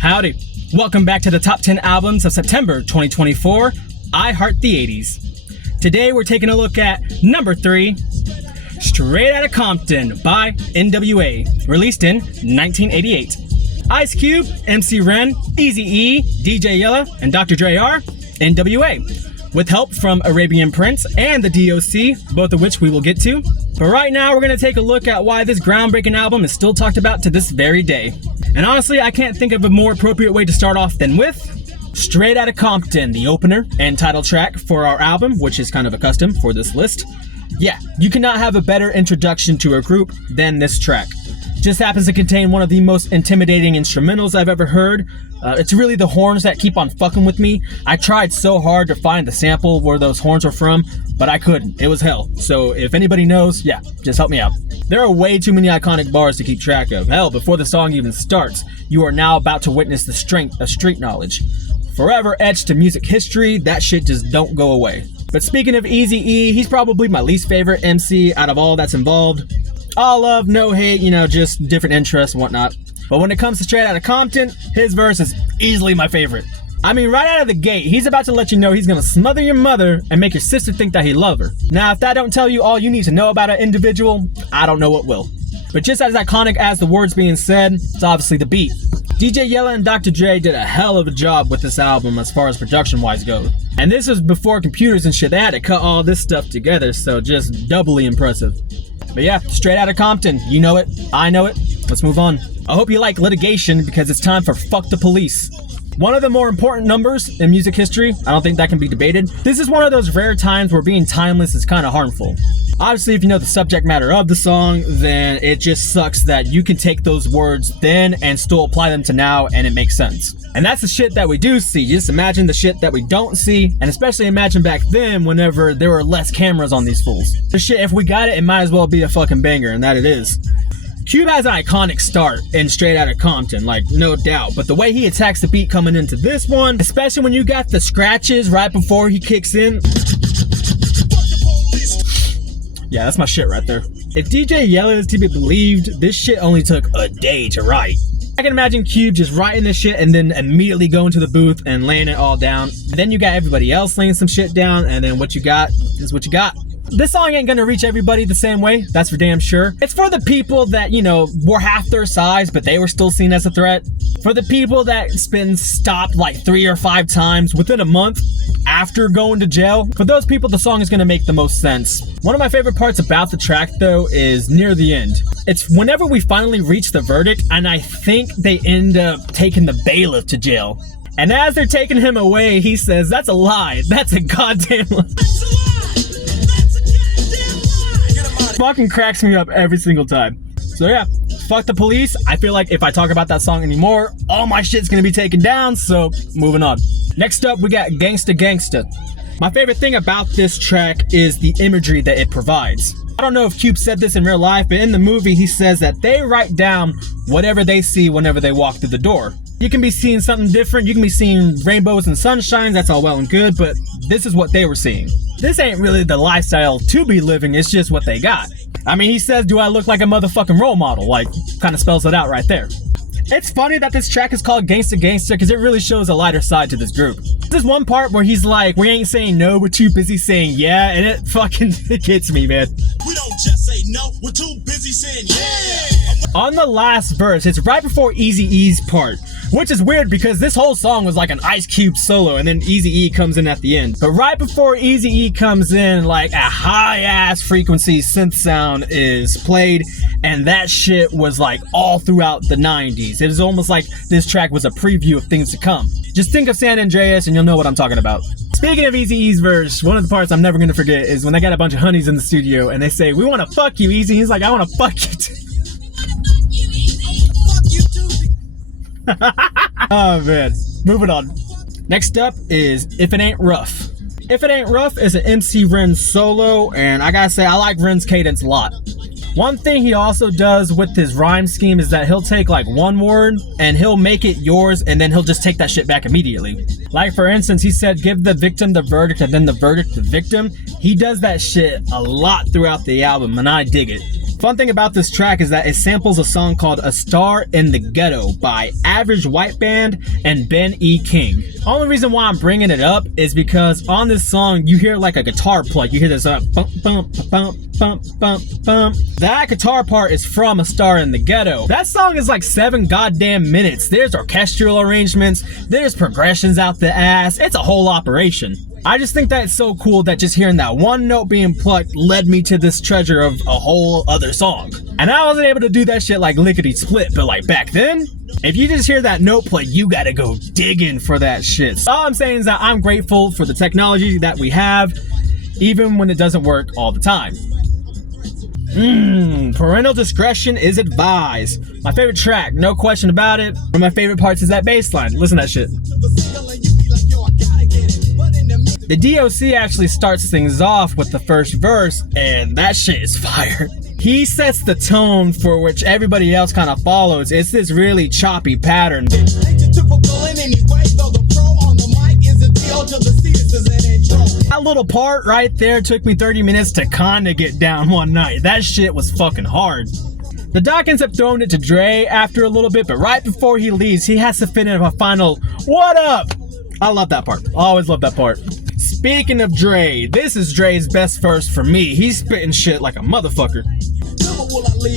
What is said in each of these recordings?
Howdy. Welcome back to the top 10 albums of September 2024. I Heart the 80s. Today we're taking a look at number 3, Straight Outta Compton by N.W.A, released in 1988. Ice Cube, MC Ren, Eazy-E, DJ Yella, and Dr. Dre are N.W.A, with help from Arabian Prince and the DOC, both of which we will get to. But right now we're going to take a look at why this groundbreaking album is still talked about to this very day. And honestly, I can't think of a more appropriate way to start off than with Straight Outta Compton, the opener and title track for our album, which is kind of a custom for this list. Yeah, you cannot have a better introduction to a group than this track. Just happens to contain one of the most intimidating instrumentals I've ever heard. It's really the horns that keep on fucking with me. I tried so hard to find the sample where those horns are from, but I couldn't. It was hell. So if anybody knows, yeah, just help me out. There are way too many iconic bars to keep track of. Hell, before the song even starts, you are now about to witness the strength of street knowledge. Forever etched to music history, that shit just don't go away. But speaking of Eazy-E, he's probably my least favorite MC out of all that's involved. All love, no hate, just different interests and whatnot. But when it comes to Straight Outta Compton, his verse is easily my favorite. I mean, right out of the gate, he's about to let you know he's gonna smother your mother and make your sister think that he love her. Now, if that don't tell you all you need to know about an individual, I don't know what will. But just as iconic as the words being said, it's obviously the beat. DJ Yella and Dr. Dre did a hell of a job with this album as far as production-wise goes. And this was before computers and shit. They had to cut all this stuff together, so just doubly impressive. But yeah, Straight Outta Compton, you know it, I know it, let's move on. I hope you like litigation because it's time for Fuck the Police. One of the more important numbers in music history, I don't think that can be debated. This is one of those rare times where being timeless is kind of harmful. Obviously, if you know the subject matter of the song, then it just sucks that you can take those words then and still apply them to now and it makes sense. And that's the shit that we do see. Just imagine the shit that we don't see, and especially imagine back then whenever there were less cameras on these fools. This shit, if we got it, it might as well be a fucking banger, and that it is. Cube has an iconic start in Straight Outta Compton, like no doubt, but the way he attacks the beat coming into this one, especially when you got the scratches right before he kicks in. Yeah, that's my shit right there. If DJ Yella is to be believed, this shit only took a day to write. I can imagine Cube just writing this shit and then immediately going to the booth and laying it all down. Then you got everybody else laying some shit down, and then what you got is what you got. This song ain't gonna reach everybody the same way, that's for damn sure. It's for the people that, were half their size, but they were still seen as a threat. For the people that's been stopped like 3 or 5 times within a month after going to jail. For those people, the song is gonna make the most sense. One of my favorite parts about the track, though, is near the end. It's whenever we finally reach the verdict, and I think they end up taking the bailiff to jail. And as they're taking him away, he says, "That's a lie. That's a goddamn lie." Fucking cracks me up every single time. So yeah, fuck the police. I feel like if I talk about that song anymore, all my shit's gonna be taken down, so moving on. Next up, we got Gangsta Gangsta. My favorite thing about this track is the imagery that it provides. I don't know if Cube said this in real life, but in the movie he says that they write down whatever they see whenever they walk through the door. You can be seeing something different, you can be seeing rainbows and sunshines, that's all well and good, but this is what they were seeing. This ain't really the lifestyle to be living, it's just what they got. I mean, he says, "Do I look like a motherfucking role model?" Like, kind of spells it out right there. It's funny that this track is called Gangsta Gangsta because it really shows a lighter side to this group. There's one part where he's like, "We ain't saying no, we're too busy saying yeah," and it gets me, man. "We don't just say no, we're too busy saying yeah." On the last verse, it's right before Eazy-E's part, which is weird because this whole song was like an Ice Cube solo and then Eazy-E comes in at the end. But right before Eazy-E comes in, like a high-ass frequency synth sound is played, and that shit was like all throughout the 90s. It was almost like this track was a preview of things to come. Just think of San Andreas and you'll know what I'm talking about. Speaking of Eazy-E's verse, one of the parts I'm never gonna forget is when they got a bunch of honeys in the studio and they say, "We wanna fuck you, Eazy." He's like, "I wanna fuck you too." Oh man, moving on. Next up is If It Ain't Rough. If It Ain't Rough is an MC Ren solo, and I gotta say, I like Ren's cadence a lot. One thing he also does with his rhyme scheme is that he'll take like one word and he'll make it yours, and then he'll just take that shit back immediately. Like for instance, he said, "Give the victim the verdict and then the verdict the victim." He does that shit a lot throughout the album, and I dig it. Fun thing about this track is that it samples a song called A Star in the Ghetto by Average White Band and Ben E. King. Only reason why I'm bringing it up is because on this song you hear like a guitar play. You hear this bump, bump, bump, bump, bump, bump. That guitar part is from A Star in the Ghetto. That song is like 7 goddamn minutes. There's orchestral arrangements, there's progressions out the ass. It's a whole operation. I just think that it's so cool that just hearing that one note being plucked led me to this treasure of a whole other song. And I wasn't able to do that shit like lickety split, but like back then, if you just hear that note play, you gotta go digging for that shit. So all I'm saying is that I'm grateful for the technology that we have, even when it doesn't work all the time. Parental discretion is advised. My favorite track, no question about it. One of my favorite parts is that bass line. Listen to that shit. The DOC actually starts things off with the first verse, and that shit is fire. He sets the tone for which everybody else kind of follows. It's this really choppy pattern. That little part right there took me 30 minutes to kinda get down one night. That shit was fucking hard. The Doc ends up throwing it to Dre after a little bit, but right before he leaves, he has to fit in a final, "What up?" I love that part. I always love that part. Speaking of Dre, this is Dre's best verse for me. He's spitting shit like a motherfucker.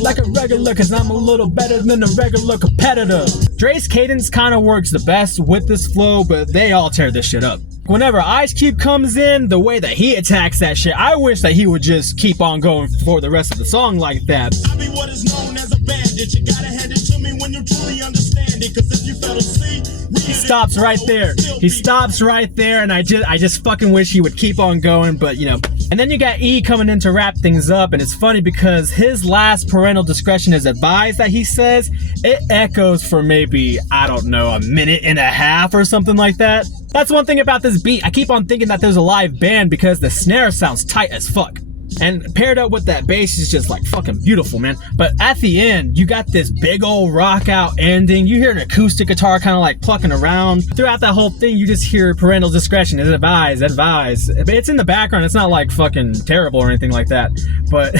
Like a regular, cause I'm a little better than a regular competitor. Dre's cadence kind of works the best with this flow, but they all tear this shit up. Whenever Ice Cube comes in, the way that he attacks that shit, I wish that he would just keep on going for the rest of the song like that. I be what is known as a bandit. You gotta hand it to me when you truly understand it, cause if you fail to see, he stops right there. He stops right there, and I just fucking wish he would keep on going, but you know. And then you got E coming in to wrap things up, and it's funny because his last parental discretion is advised that he says, it echoes for maybe, I don't know, a minute and a half or something like that. That's one thing about this beat. I keep on thinking that there's a live band because the snare sounds tight as fuck. And paired up with that bass is just like fucking beautiful, man. But at the end, you got this big old rock out ending. You hear an acoustic guitar kind of like plucking around. Throughout that whole thing, you just hear parental discretion is advised, advised. It's in the background. It's not like fucking terrible or anything like that. But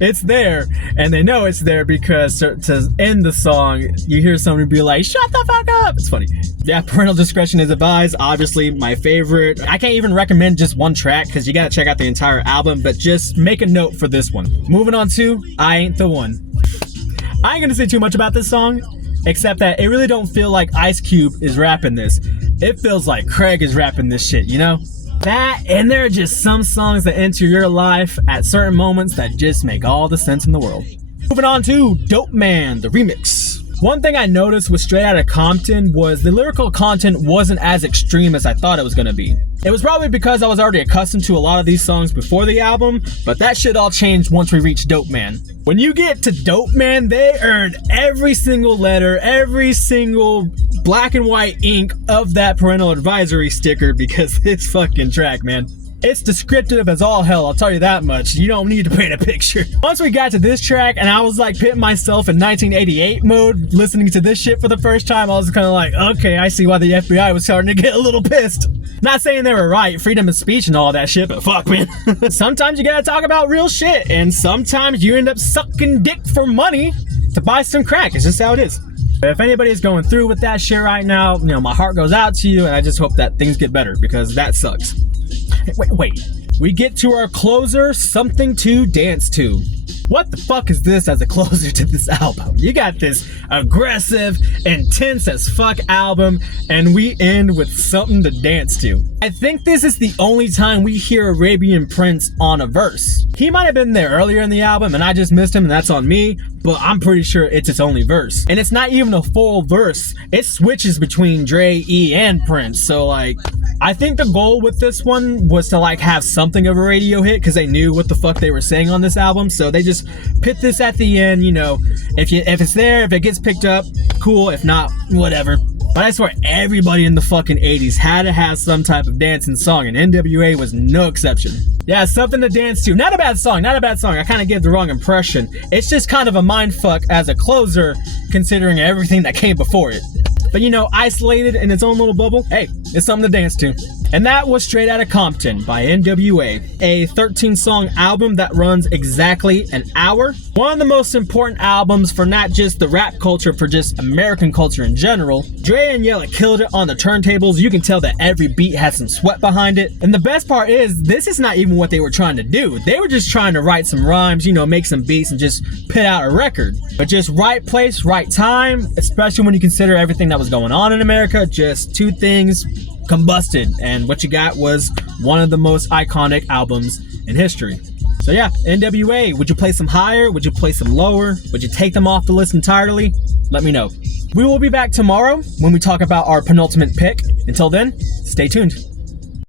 it's there. And they know it's there because to end the song, you hear somebody be like, shut the fuck up. It's funny. Yeah, parental discretion is advised. Obviously, my favorite. I can't even recommend just one track because you got to check out the entire album. But just make a note for this one. Moving on to I Ain't the One. I ain't gonna say too much about this song, except that it really don't feel like Ice Cube is rapping this. It feels like Craig is rapping this shit, you know? That, and there are just some songs that enter your life at certain moments that just make all the sense in the world. Moving on to Dope Man, the remix. One thing I noticed with Straight Outta Compton was the lyrical content wasn't as extreme as I thought it was gonna be. It was probably because I was already accustomed to a lot of these songs before the album, but that shit all changed once we reached Dope Man. When you get to Dope Man, they earned every single letter, every single black and white ink of that parental advisory sticker because this fucking track, man. It's descriptive as all hell, I'll tell you that much. You don't need to paint a picture. Once we got to this track and I was like pitting myself in 1988 mode, listening to this shit for the first time, I was kind of like, okay, I see why the FBI was starting to get a little pissed. Not saying they were right, freedom of speech and all that shit, but fuck, man. Sometimes you gotta talk about real shit, and sometimes you end up sucking dick for money to buy some crack. It's just how it is. If anybody is going through with that shit right now, you know, my heart goes out to you, and I just hope that things get better, because that sucks. Wait. We get to our closer, Something to Dance To. What the fuck is this as a closer to this album? You got this aggressive, intense as fuck album, and we end with Something to Dance To. I think this is the only time we hear Arabian Prince on a verse. He might have been there earlier in the album and I just missed him and that's on me, but I'm pretty sure it's its only verse. And it's not even a full verse. It switches between Dre, E, and Prince. So like, I think the goal with this one was to like have something of a radio hit because they knew what the fuck they were saying on this album. So they just put this at the end, you know, if it's there, if it gets picked up, cool. If not, whatever. But I swear everybody in the fucking 80s had to have some type of dancing song, and N.W.A. was no exception. Yeah, Something to Dance To. Not a bad song, not a bad song. I kind of gave the wrong impression. It's just kind of a mindfuck as a closer, considering everything that came before it. But you know, isolated in its own little bubble, hey, it's something to dance to. And that was Straight Outta Compton by N.W.A, a 13-song album that runs exactly an hour. One of the most important albums for not just the rap culture, for just American culture in general. Dre and Yella killed it on the turntables. You can tell that every beat has some sweat behind it. And the best part is, this is not even what they were trying to do. They were just trying to write some rhymes, make some beats and just put out a record. But just right place, right time, especially when you consider everything that was going on in America. Just two things combusted, and what you got was one of the most iconic albums in history. So yeah, N.W.A, would you place them higher? Would you place them lower? Would you take them off the list entirely? Let me know. We will be back tomorrow when we talk about our penultimate pick. Until then, stay tuned.